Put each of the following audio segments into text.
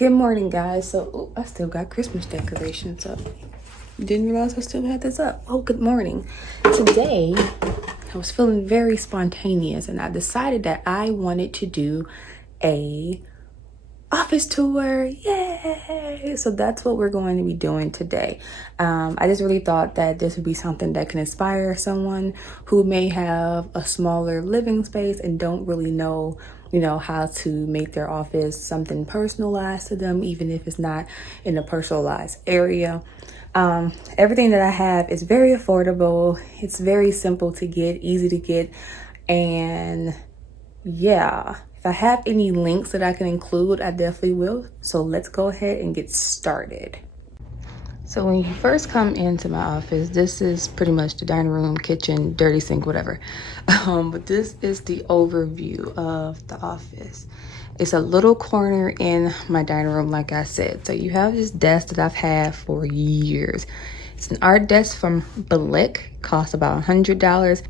Good morning, guys. So, I still got Christmas decorations up. Didn't realize I still had this up. Oh, good morning. Today, I was feeling very spontaneous, and I decided that I wanted to do a office tour. Yay! So that's what we're going to be doing today. I just really thought that this would be something that can inspire someone who may have a smaller living space and don't really know how to make their office something personalized to them, even if it's not in a personalized area. Everything that I have is very affordable. It's very simple to get, easy to get, and yeah, if I have any links that I can include, I definitely will. So let's go ahead and get started. So when you first come into my office, this is pretty much the dining room, kitchen, dirty sink, whatever. But this is the overview of the office. It's a little corner in my dining room, like I said. So you have this desk that I've had for years. It's an art desk from Blick, costs about $100.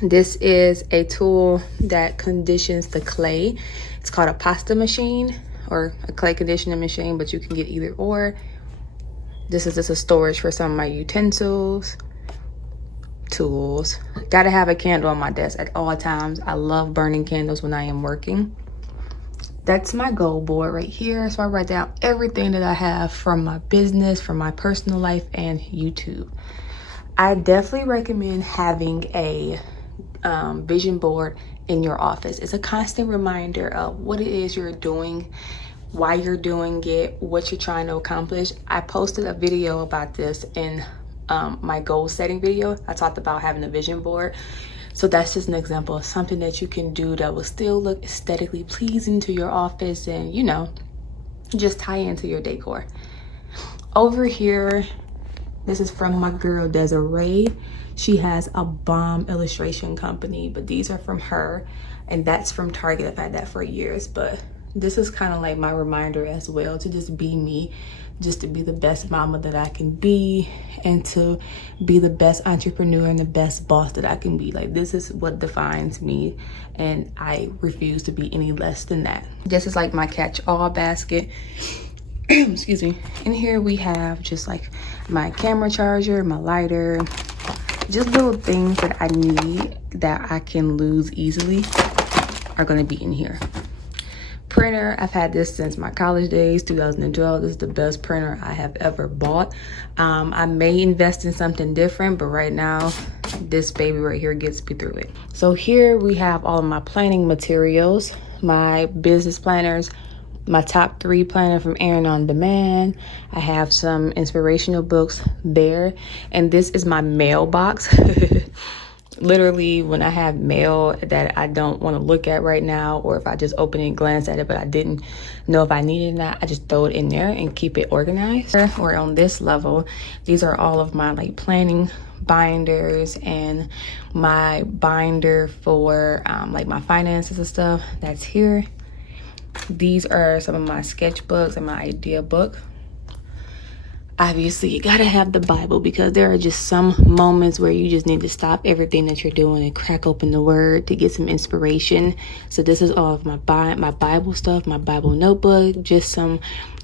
This is a tool that conditions the clay. It's called a pasta machine or a clay conditioning machine, but you can get either or. This is just a storage for some of my utensils, tools. Gotta have a candle on my desk at all times. I love burning candles when I am working. That's my goal board right here. So I write down everything that I have from my business, from my personal life, and YouTube. I definitely recommend having a vision board in your office. It's a constant reminder of what it is you're doing, why you're doing it, what you're trying to accomplish. I posted a video about this in my goal setting video. I talked about having a vision board. So that's just an example of something that you can do that will still look aesthetically pleasing to your office and, just tie into your decor. Over here, this is from my girl Desiree. She has a bomb illustration company, but these are from her, and that's from Target. I've had that for years, but this is kind of like my reminder as well to just be me, just to be the best mama that I can be, and to be the best entrepreneur and the best boss that I can be. Like, this is what defines me, and I refuse to be any less than that. This is like my catch-all basket. Excuse me. In here we have just like my camera charger, my lighter, just little things that I need that I can lose easily are going to be in here. Printer, I've had this since my college days, 2012. This is the best printer I have ever bought. I may invest in something different, but right now this baby right here gets me through it. So here we have all of my planning materials, my business planners, my top 3 planner from Aaron on Demand. I have some inspirational books there, and this is my mailbox. Literally, when I have mail that I don't want to look at right now, or if I just open it and glance at it but I didn't know if I needed it or not, I just throw it in there and keep it organized. Or on this level, these are all of my like planning binders and my binder for like my finances and stuff. That's here. These are some of my sketchbooks and my idea book. Obviously, you gotta have the Bible, because there are just some moments where you just need to stop everything that you're doing and crack open the Word to get some inspiration. So this is all of my Bible stuff, my Bible notebook, just some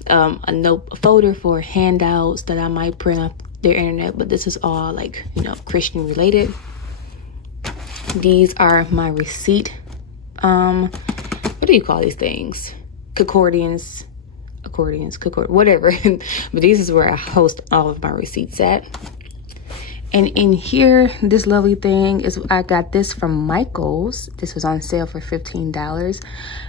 a folder for handouts that I might print off their internet, but this is all like Christian related. These are my receipt. What do you call these things? Accordions, whatever. But this is where I host all of my receipts at. And in here, this lovely thing is, I got this from Michael's. This was on sale for $15.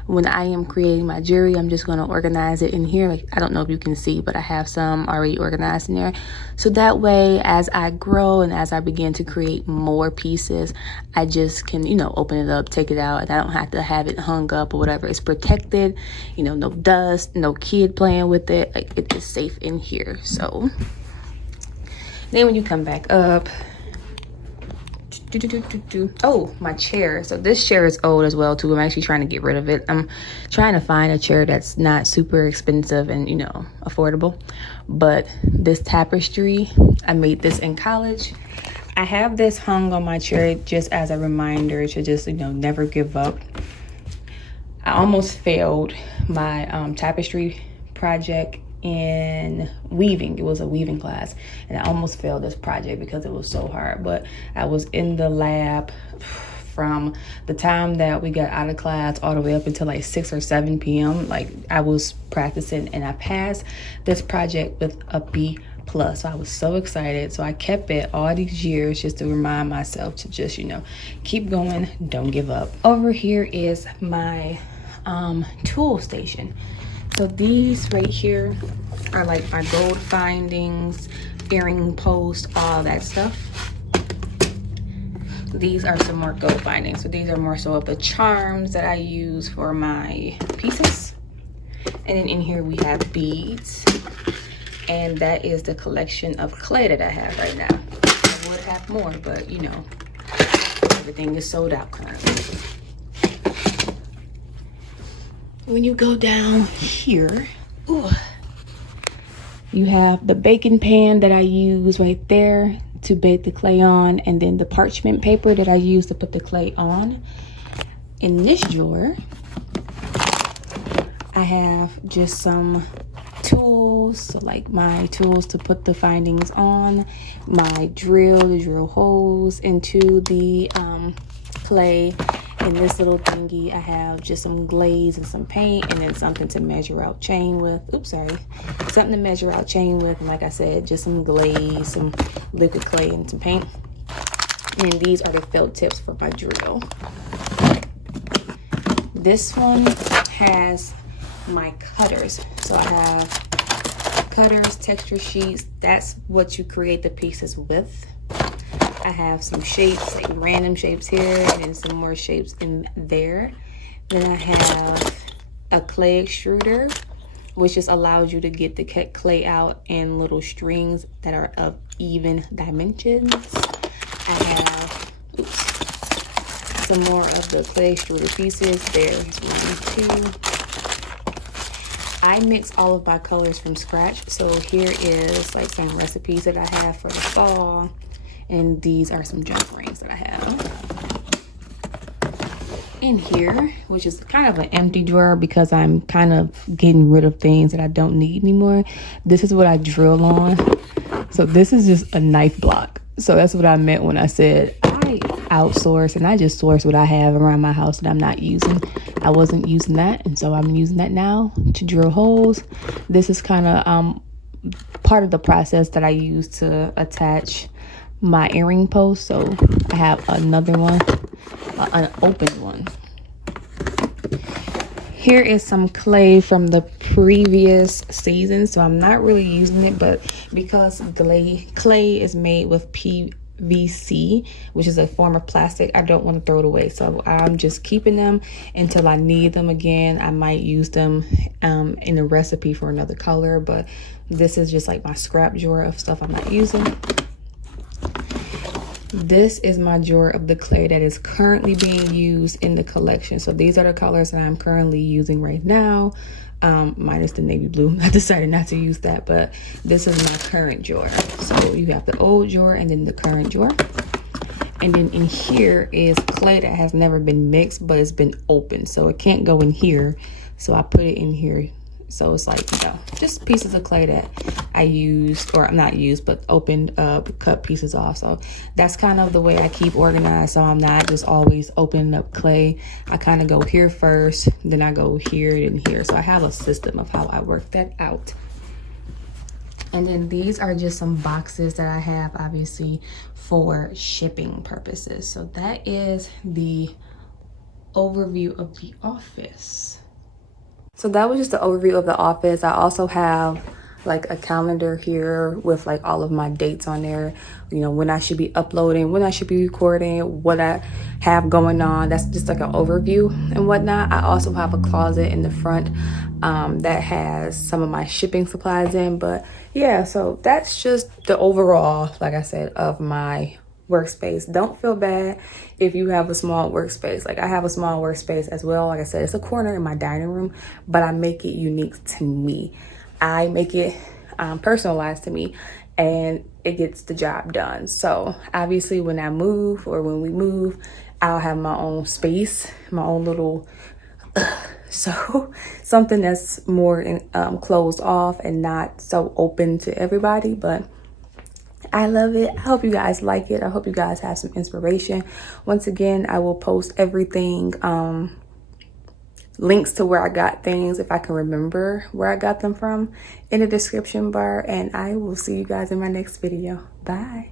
When I am creating my jewelry, I'm just going to organize it in here. Like, I don't know if you can see, but I have some already organized in there. So that way, as I grow and as I begin to create more pieces, I just can, open it up, take it out, and I don't have to have it hung up or whatever. It's protected, no dust, no kid playing with it. Like, it is safe in here. So then when you come back up, oh, my chair. So this chair is old as well too. I'm actually trying to get rid of it. I'm trying to find a chair that's not super expensive and affordable. But this tapestry, I made this in college. I have this hung on my chair just as a reminder to just never give up. I almost failed my tapestry project in weaving. It was a weaving class, and I almost failed this project because it was so hard, but I was in the lab from the time that we got out of class all the way up until like 6 or 7 p.m. Like, I was practicing, and I passed this project with a B+. So I was so excited. So I kept it all these years just to remind myself to just, you know, keep going, don't give up. Over here is my tool station. So these right here are like my gold findings, earring post, all that stuff. These are some more gold findings. So these are more so of the charms that I use for my pieces. And then in here we have beads. And that is the collection of clay that I have right now. I would have more, but you know, everything is sold out currently. When you go down here, you have the baking pan that I use right there to bake the clay on, and then the parchment paper that I use to put the clay on. In this drawer, I have just some tools, so like my tools to put the findings on, my drill to drill holes into the clay. In this little thingy, I have just some glaze and some paint, and then something to measure out chain with. Something to measure out chain with, and like I said, just some glaze, some liquid clay, and some paint. And these are the felt tips for my drill. This one has my cutters. So I have cutters, texture sheets. That's what you create the pieces with. I have some shapes, like random shapes here, and then some more shapes in there. Then I have a clay extruder, which just allows you to get the clay out in little strings that are of even dimensions. I have some more of the clay extruder pieces. There's 1, 2. I mix all of my colors from scratch. So here is like some recipes that I have for the fall. And these are some jump rings that I have. In here, which is kind of an empty drawer because I'm kind of getting rid of things that I don't need anymore. This is what I drill on. So this is just a knife block. So that's what I meant when I said I outsource, and I just source what I have around my house that I'm not using. I wasn't using that, and so I'm using that now to drill holes. This is kind of part of the process that I use to attach my earring post. So I have another one, an open one. Here is some clay from the previous season, so I'm not really using it, but because clay is made with PVC, which is a form of plastic, I don't want to throw it away, so I'm just keeping them until I need them again. I might use them in a recipe for another color, but this is just like my scrap drawer of stuff I'm not using. This is my drawer of the clay that is currently being used in the collection. So these are the colors that I'm currently using right now, minus the navy blue. I decided not to use that, but this is my current drawer. So you have the old drawer and then the current drawer. And then in here is clay that has never been mixed, but it's been opened. So it can't go in here. So I put it in here. So it's like, you know, just pieces of clay that I used, or not used, but opened up, cut pieces off. So that's kind of the way I keep organized. So I'm not just always opening up clay. I kind of go here first, then I go here and here. So I have a system of how I work that out. And then these are just some boxes that I have, obviously, for shipping purposes. So that is the overview of the office. So that was just the overview of the office. I also have like a calendar here with like all of my dates on there, you know, when I should be uploading, when I should be recording, what I have going on. That's just like an overview and whatnot. I also have a closet in the front that has some of my shipping supplies in. But yeah, so that's just the overall, like I said, of my workspace. Don't feel bad if you have a small workspace. Like I have a small workspace as well. Like I said, it's a corner in my dining room, but I make it unique to me. I make it personalized to me, and it gets the job done. So obviously when I move, or when we move, I'll have my own space, my own little So something that's more closed off and not so open to everybody, but I love it. I hope you guys like it. I hope you guys have some inspiration. Once again, I will post everything, links to where I got things, if I can remember where I got them from, in the description bar. And I will see you guys in my next video. Bye.